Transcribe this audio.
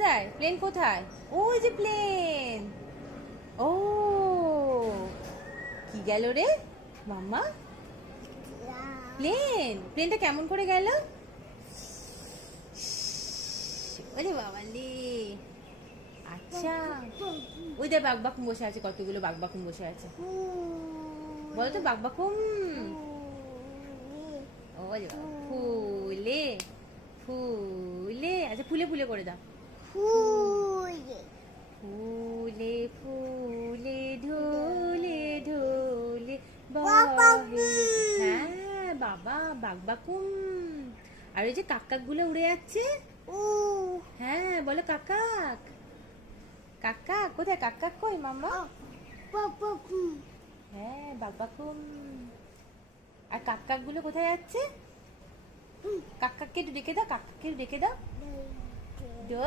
কোথায়? প্লেন কোথায়? ওই যে প্লেন। ও কি গেল রে মাম্মা? প্লেনটা কেমন করে গেল? ওরে বাবালে। আচ্ছা, ওই দেখ বাগবাকুম বসে আছে, কতগুলো বাগবাকুম বসে আছে। বলো তো বাগবাকুম। ওরে বাবা, ফুলে ফুলে, আচ্ছা ফুলে ফুলে করে দাও। ফুলে ফুলে ঢোলে ঢোলে বহে। হ্যাঁ বাবা, বাগবাকুম। আর ওই যে কাক গুলো উড়ে যাচ্ছে। হ্যাঁ বলো কাকাক। কাকা কোথায়? কাকা কই মাম্মা? হ্যাঁ বাগবাকুম। আর কাক গুলো কোথায় যাচ্ছে? কাকাকে একটু ডেকে দাও, কাকাকে একটু ডেকে দাও।